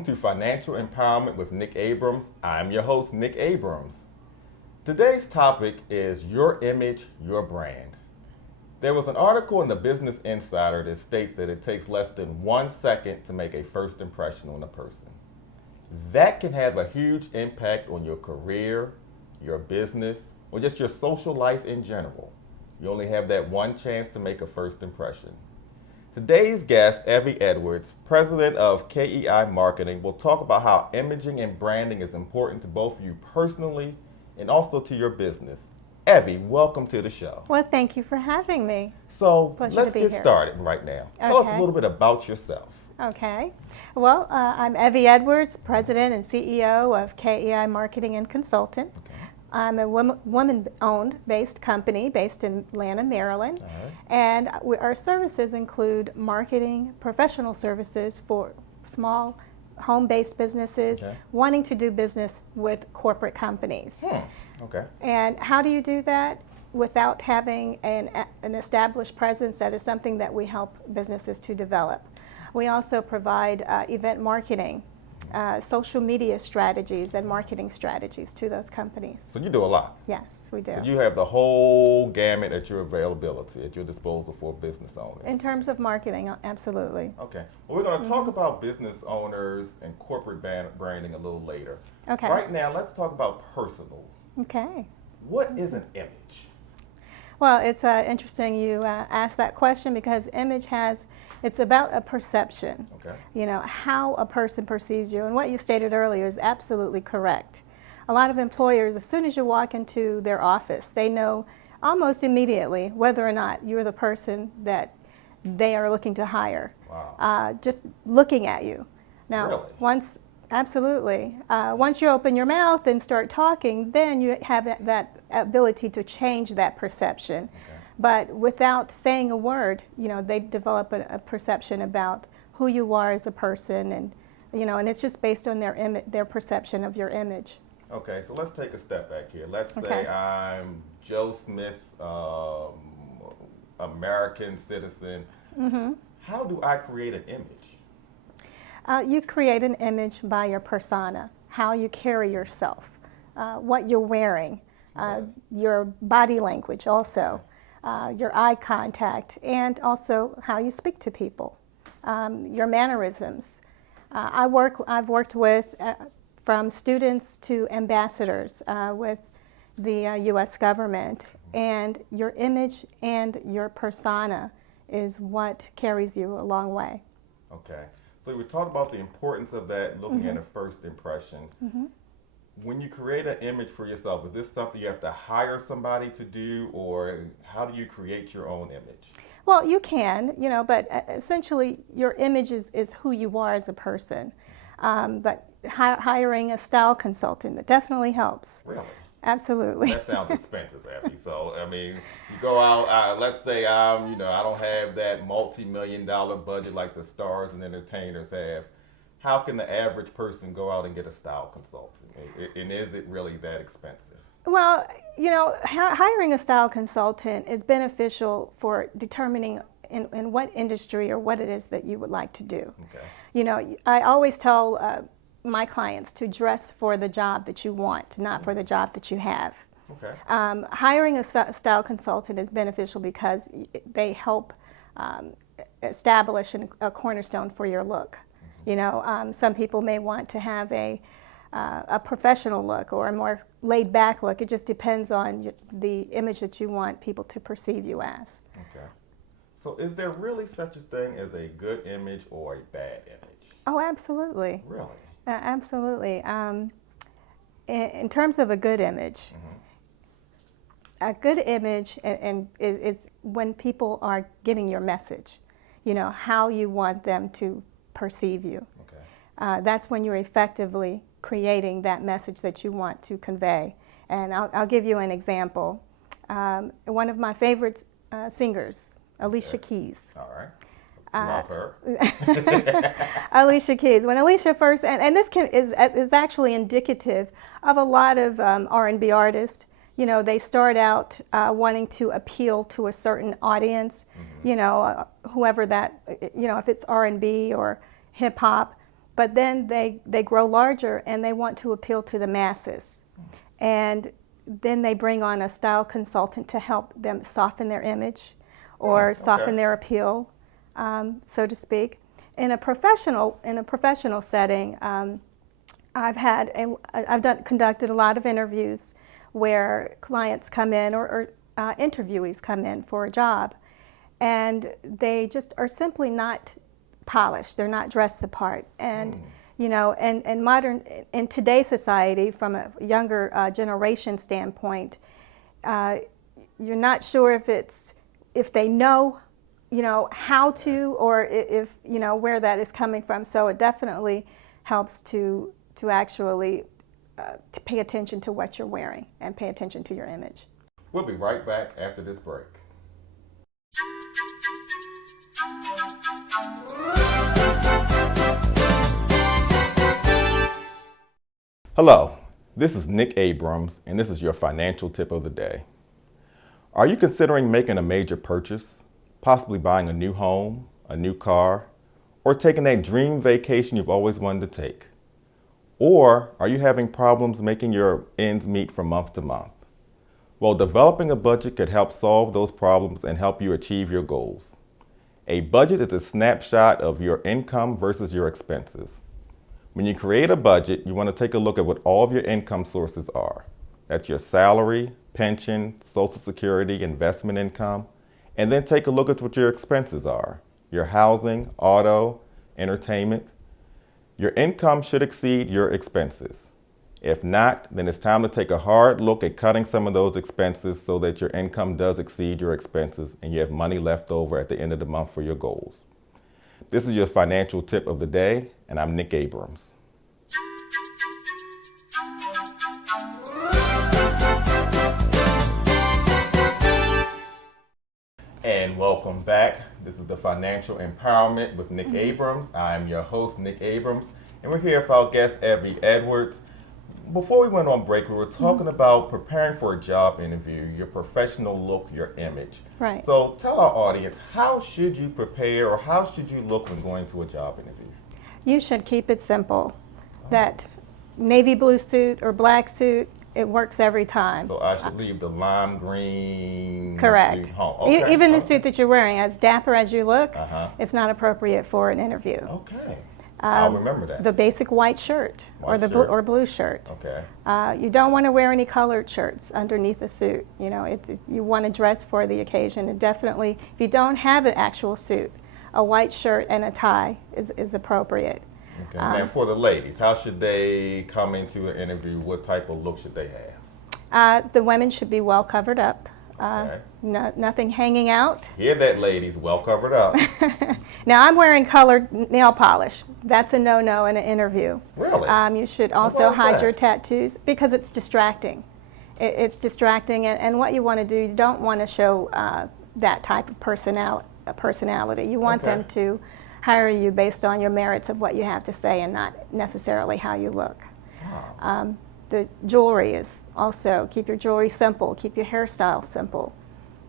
Welcome to Financial Empowerment with Nick Abrams. I'm your host, Nick Abrams. Today's topic is your image, your brand. There was an article in the Business Insider that states that it takes less than 1 second to make a first impression on a person. That can have a huge impact on your career, your business, or just your social life in general. You only have that one chance to make a first impression. Today's guest, Evy Edwards, president of KEI Marketing, will talk about how imaging and branding is important to both you personally and also to your business. Evy, welcome to the show. Well, thank you for having me. So Pleasure let's to be get here. started right now. Tell us a little bit about yourself. Okay. Well, I'm Evy Edwards, president and CEO of KEI Marketing and Consultant. Okay. I'm a woman-owned based company based in Atlanta, Maryland. All right. And our services include marketing, professional services for small home-based businesses Okay. wanting to do business with corporate companies. Okay. And how do you do that without having an established presence? That is something that we help businesses to develop. We also provide event marketing, social media strategies and marketing strategies to those companies. So you do a lot. Yes, we do. So you have the whole gamut at your availability, at your disposal for business owners. In terms of marketing, absolutely. Okay. Well, we're going to talk about business owners and corporate branding a little later. Okay. Right now, let's talk about personal. Okay. What is an image? Well, it's interesting you asked that question because it's about a perception. Okay. You know, how a person perceives you. And what you stated earlier is absolutely correct. A lot of employers, as soon as you walk into their office, they know almost immediately whether or not you're the person that they are looking to hire. Wow. Just looking at you. Now, Really? Absolutely. Once you open your mouth and start talking, then you have that ability to change that perception. Okay. But without saying a word, you know, they develop a perception about who you are as a person, and you know, and it's just based on their perception of your image. Okay, so let's take a step back here. Let's say Okay. I'm Joe Smith, American citizen. Mm-hmm. How do I create an image? You create an image by your persona, how you carry yourself, what you're wearing, your body language also, your eye contact, and also how you speak to people, your mannerisms. I've worked with from students to ambassadors with the U.S. government, and your image and your persona is what carries you a long way. Okay. So we talked about the importance of that, looking at a first impression. Mm-hmm. When you create an image for yourself, is this something you have to hire somebody to do, or how do you create your own image? Well, you can, you know, but essentially your image is who you are as a person. But hiring a style consultant, that definitely helps. Really? Absolutely. That sounds expensive, Evy. So, I mean, you go out, let's say I don't have that multi-million-dollar budget like the stars and entertainers have. How can the average person go out and get a style consultant? And is it really that expensive? Well, you know, hiring a style consultant is beneficial for determining in what industry or what it is that you would like to do. Okay. You know, I always tell my clients to dress for the job that you want, not for the job that you have. Okay. Hiring a style consultant is beneficial because they help establish a cornerstone for your look. You know, some people may want to have a professional look or a more laid-back look. It just depends on the image that you want people to perceive you as. Okay. So is there really such a thing as a good image or a bad image? Oh, absolutely. Really? Absolutely. In terms of a good image, a good image is when people are getting your message, you know, how you want them to perceive you. Okay. That's when you're effectively creating that message that you want to convey. And I'll give you an example. One of my favorite singers, Alicia Keys. All right. Love her. Alicia Keys. When Alicia first, and this is actually indicative of a lot of R&B artists. You know, they start out wanting to appeal to a certain audience. You know, whoever that, you know, if it's R&B or hip hop. but then they grow larger and they want to appeal to the masses. And then they bring on a style consultant to help them soften their image or soften their appeal, so to speak. In a professional setting, I've conducted a lot of interviews where clients come in or interviewees come in for a job, and they just are simply not polished. They're not dressed the part. And you know, in today's society, from a younger generation standpoint, you're not sure if they know, you know, how to, or if you know where that is coming from. So it definitely helps to actually to pay attention to what you're wearing and pay attention to your image. We'll be right back after this break. Hello, this is Nick Abrams, and this is your financial tip of the day. Are you considering making a major purchase, possibly buying a new home, a new car, or taking that dream vacation you've always wanted to take? Or are you having problems making your ends meet from month to month? Well, developing a budget could help solve those problems and help you achieve your goals. A budget is a snapshot of your income versus your expenses. When you create a budget, you want to take a look at what all of your income sources are. That's your salary, pension, Social Security, investment income, and then take a look at what your expenses are. Your housing, auto, entertainment. Your income should exceed your expenses. If not, then it's time to take a hard look at cutting some of those expenses so that your income does exceed your expenses and you have money left over at the end of the month for your goals. This is your financial tip of the day, and I'm Nick Abrams. And welcome back. This is the Financial Empowerment with Nick Abrams. I'm your host, Nick Abrams, and we're here with our guest, Evy Edwards. Before we went on break, we were talking about preparing for a job interview, your professional look, your image. Right. So tell our audience, how should you prepare or how should you look when going to a job interview? You should keep it simple. That navy blue suit or black suit, it works every time. So I should leave the lime green Correct. suit home. Okay. Even the suit that you're wearing, as dapper as you look, Uh-huh. it's not appropriate for an interview. Okay. I'll remember that. The basic white shirt or White the shirt. blue shirt. Okay. You don't want to wear any colored shirts underneath the suit. You know, you want to dress for the occasion. And definitely, if you don't have an actual suit, a white shirt and a tie is appropriate. Okay. Now for the ladies, how should they come into an interview? What type of look should they have? The women should be well covered up. Okay. Nothing hanging out. Hear that, ladies? Well covered up. Now I'm wearing colored nail polish. That's a no-no in an interview. Really? You should also hide your tattoos because it's distracting. It's distracting, and what you want to do, you don't want to show that type of personality. You want them to hire you based on your merits of what you have to say and not necessarily how you look. Wow. The jewelry is also, keep your jewelry simple, keep your hairstyle simple.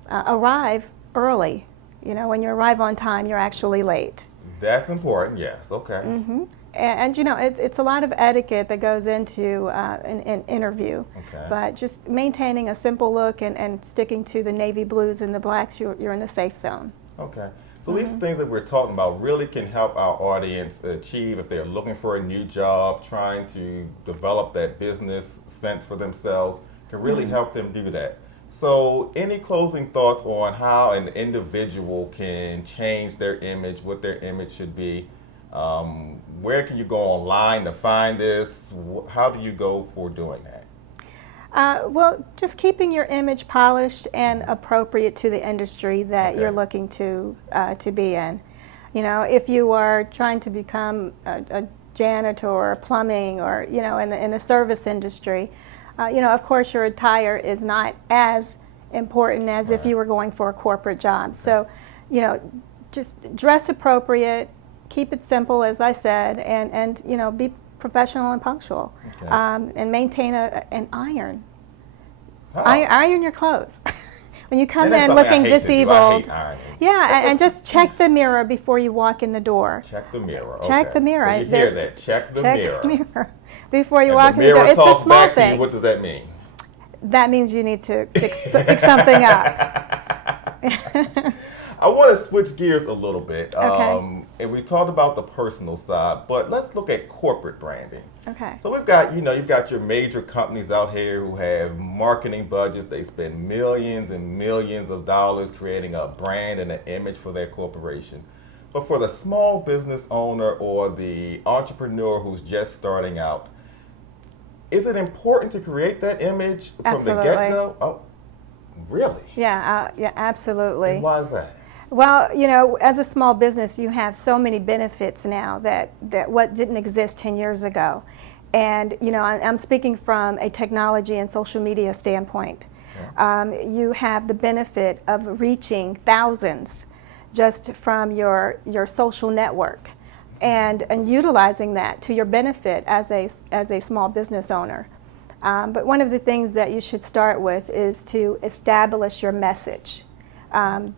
Arrive early. You know, when you arrive on time, you're actually late. That's important, yes, okay. Mm-hmm. And you know, it's a lot of etiquette that goes into an interview. Okay. But just maintaining a simple look and sticking to the navy blues and the blacks, you're in a safe zone. Okay. So these things that we're talking about really can help our audience achieve if they're looking for a new job, trying to develop that business sense for themselves, can really help them do that. So any closing thoughts on how an individual can change their image, what their image should be? Where can you go online to find this? How do you go for doing that? Well, just keeping your image polished and appropriate to the industry that you're looking to be in. You know, if you are trying to become a janitor or plumbing or, you know, in the service industry, you know, of course your attire is not as important as if you were going for a corporate job. So, you know, just dress appropriate, keep it simple, as I said, and you know, be professional and punctual, and maintain an iron. Iron your clothes. when you come And that's in something I looking hate to do. I disabled, hate ironing. yeah, and just check the mirror before you walk in the door. Check the mirror. Check Okay. the mirror. So you hear that? Check the mirror. Check the mirror before you And walk the in the door. mirror It's the talks small back to you. What things. does that mean? That means you need to fix something up. I want to switch gears a little bit. Okay. And we talked about the personal side, but let's look at corporate branding. Okay. So we've got, you've got your major companies out here who have marketing budgets. They spend millions and millions of dollars creating a brand and an image for their corporation. But for the small business owner or the entrepreneur who's just starting out, is it important to create that image from Absolutely. the get-go? Oh, really? Yeah, absolutely. And why is that? Well, as a small business, you have so many benefits now that what didn't exist 10 years ago. And, I'm speaking from a technology and social media standpoint. Yeah. You have the benefit of reaching thousands just from your social network and utilizing that to your benefit as a small business owner. But one of the things that you should start with is to establish your message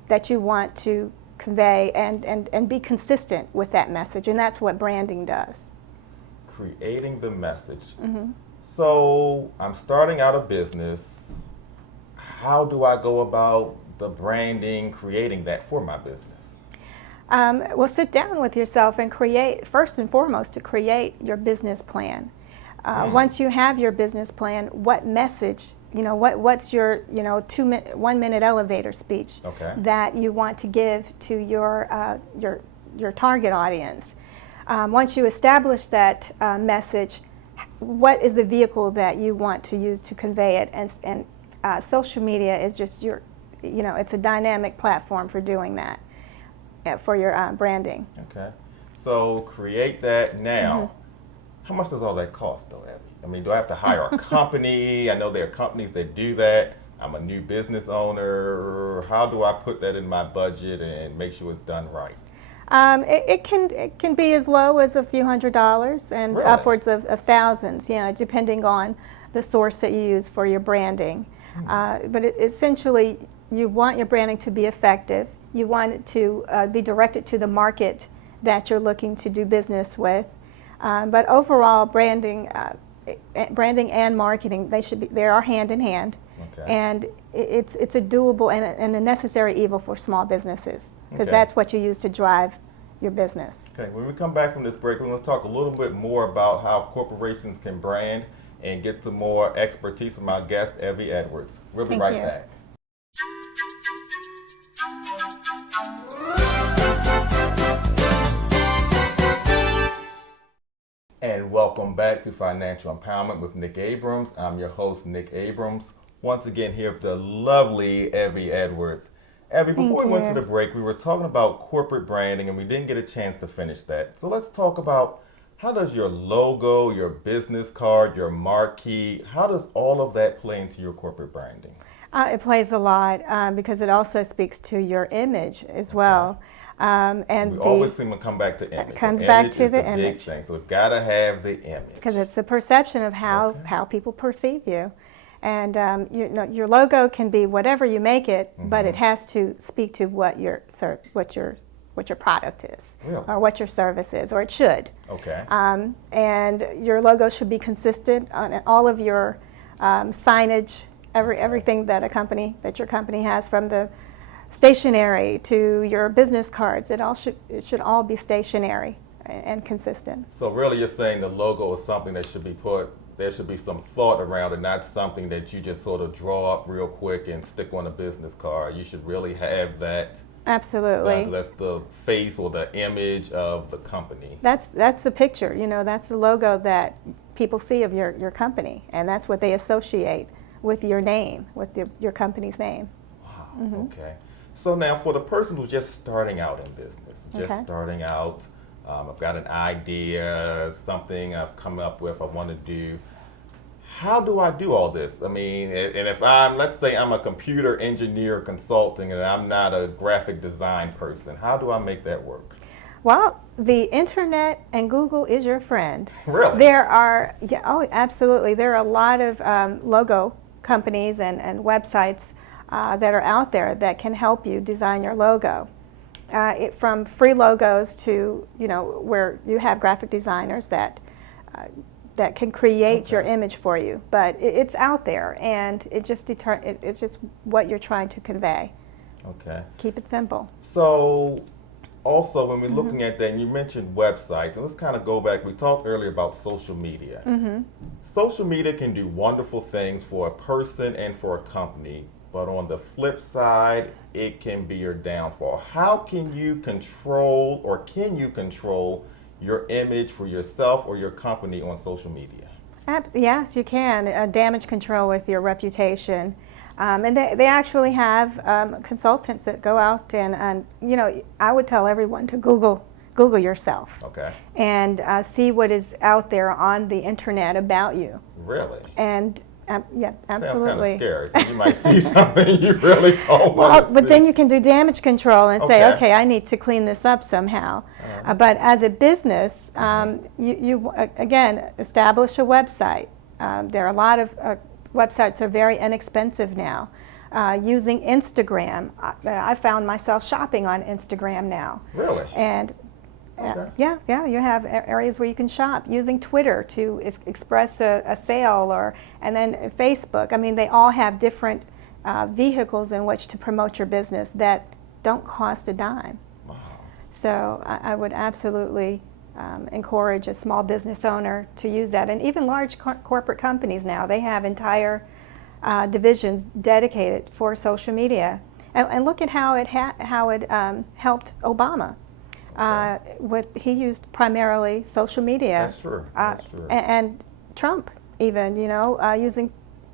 that you want to convey and be consistent with that message. And that's what branding does. Creating the message. Mm-hmm. So I'm starting out a business. How do I go about the branding, creating that for my business? Well, sit down with yourself and create, first and foremost, to create your business plan. Once you have your business plan, what message, what's your, 1 minute elevator speech that you want to give to your target audience. Once you establish that message, what is the vehicle that you want to use to convey it? And social media is just it's a dynamic platform for doing that, for your branding. Okay. So create that now. Mm-hmm. How much does all that cost, though, Evy? I mean, do I have to hire a company? I know there are companies that do that. I'm a new business owner. How do I put that in my budget and make sure it's done right? It can be as low as a few $100s and really? Upwards of thousands, depending on the source that you use for your branding. But essentially, you want your branding to be effective. You want it to be directed to the market that you're looking to do business with. But overall, branding and marketing, they are hand in hand. Okay. And it's a doable and a necessary evil for small businesses, because that's what you use to drive your business. Okay, when we come back from this break, we're going to talk a little bit more about how corporations can brand and get some more expertise from our guest, Evy Edwards. We'll be right back. And welcome back to Financial Empowerment with Nick Abrams. I'm your host, Nick Abrams. Once again here with the lovely Evy Edwards. Evy, before we went to the break, we were talking about corporate branding and we didn't get a chance to finish that. So let's talk about, how does your logo, your business card, your marquee, how does all of that play into your corporate branding? It plays a lot because it also speaks to your image as well. And we always seem to come back to image. It comes back to the image. Big thing. So we've got to have the image. Because it's the perception of how people perceive you. And your logo can be whatever you make it, but it has to speak to what your product is, or what your service is, or it should. Okay. And your logo should be consistent on all of your signage, everything that your company has, from the stationery to your business cards. It should all be stationary and consistent. So really, you're saying the logo is something that should be there should be some thought around it, not something that you just sort of draw up real quick and stick on a business card. You should really have that. Absolutely. That's the face or the image of the company. That's the picture, that's the logo that people see of your company, and that's what they associate with your name, with your company's name. Wow, okay. So now for the person who's just starting out in business, starting out, I've got an idea, something I've come up with I want to do. How do I do all this? I mean, and if let's say I'm a computer engineer consulting and I'm not a graphic design person, how do I make that work? Well, the internet and Google is your friend. Really? There are, absolutely. There are a lot of logo companies and websites that are out there that can help you design your logo. From free logos to, where you have graphic designers that can create your image for you. But it's out there, and it's just what you're trying to convey. Okay. Keep it simple. So, also, when we're looking at that, and you mentioned websites, and let's kind of go back. We talked earlier about social media. Social media can do wonderful things for a person and for a company, but on the flip side, it can be your downfall. How can you control, or can you control your image for yourself or your company on social media? Yes, you can. Damage control with your reputation. And they actually have consultants that go out and I would tell everyone to Google yourself. Okay. And see what is out there on the internet about you. Really? And yeah, absolutely. Sounds kind of scary. So you might see something you really don't want to But see. then you can do damage control and say, Okay. okay, I need to clean this up somehow. But as a business, you again, establish a website. There are a lot of websites are very inexpensive now. Using Instagram, I found myself shopping on Instagram now. Really? And Okay. yeah, you have areas where you can shop. Using Twitter to express a sale, and then Facebook. I mean, they all have different vehicles in which to promote your business that don't cost a dime. Wow. So I would absolutely encourage a small business owner to use that. And even large corporate companies now, they have entire divisions dedicated for social media. And look at how it helped Obama. He used primarily social media. That's true. That's true. And Trump even, using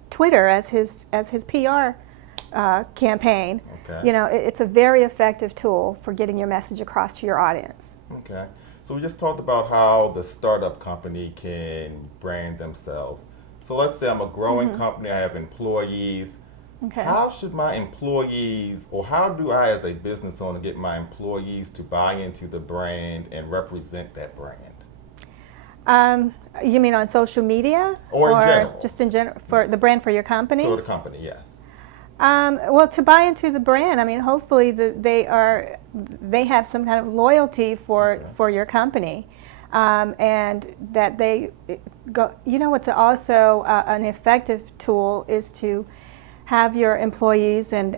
Twitter as his PR campaign. Okay. It's a very effective tool for getting your message across to your audience. Okay. So we just talked about how the startup company can brand themselves. So let's say I'm a growing company, I have employees. Okay. How should my employees, or how do I as a business owner get my employees to buy into the brand and represent that brand? You mean on social media? Or in general? Just in general, for the brand for your company? For the company, yes. Well, to buy into the brand, I mean, hopefully they have some kind of loyalty for your company, and that they go. What's also an effective tool is to have your employees and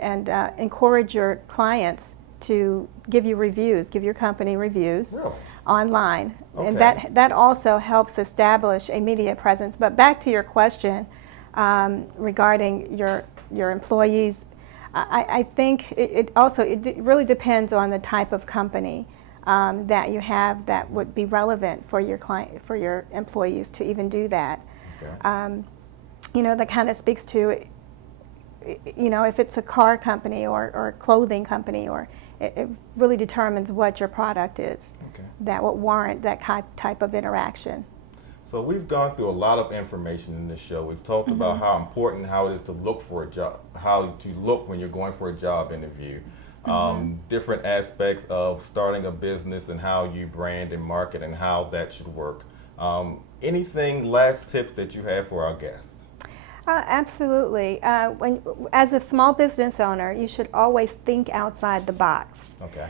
encourage your clients to give you reviews, give your company reviews. Really? Online. Okay. And that also helps establish a media presence. But back to your question regarding your employees, I think it really depends on the type of company that you have that would be relevant for your employees to even do that. Okay. That kind of speaks to, if it's a car company or a clothing company, or it really determines what your product is that would warrant that type of interaction. So we've gone through a lot of information in this show. We've talked about how important, how it is to look for a job, how to look when you're going for a job interview, different aspects of starting a business and how you brand and market and how that should work. Anything, last tips that you have for our guests? Absolutely. As a small business owner, you should always think outside the box. Okay.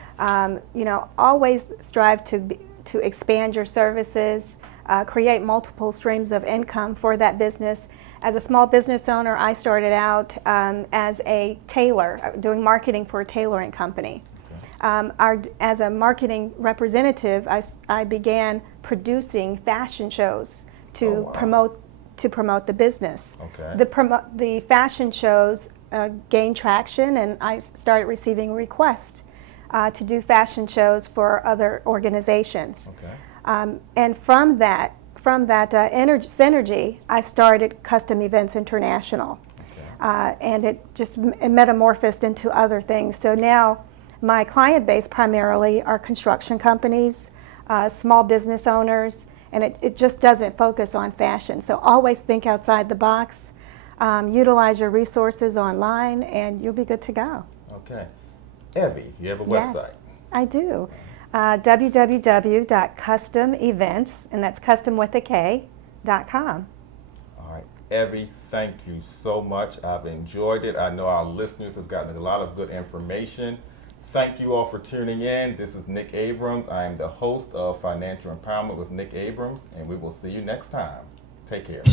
Always strive to expand your services, create multiple streams of income for that business. As a small business owner, I started out as a tailor, doing marketing for a tailoring company. Okay. As a marketing representative, I began producing fashion shows to promote the business. Okay. The fashion shows gained traction, and I started receiving requests to do fashion shows for other organizations. Okay. And from that synergy, I started Custom Events International. Okay. And it just metamorphosed into other things. So now my client base primarily are construction companies, small business owners, and it just doesn't focus on fashion. So always think outside the box, utilize your resources online, and you'll be good to go. Okay. Evy, you have a website? Yes, I do. www.customevents, and that's custom with a K.com. All right. Evy, thank you so much. I've enjoyed it. I know our listeners have gotten a lot of good information. Thank you all for tuning in. This is Nick Abrams. I am the host of Financial Empowerment with Nick Abrams, and we will see you next time. Take care.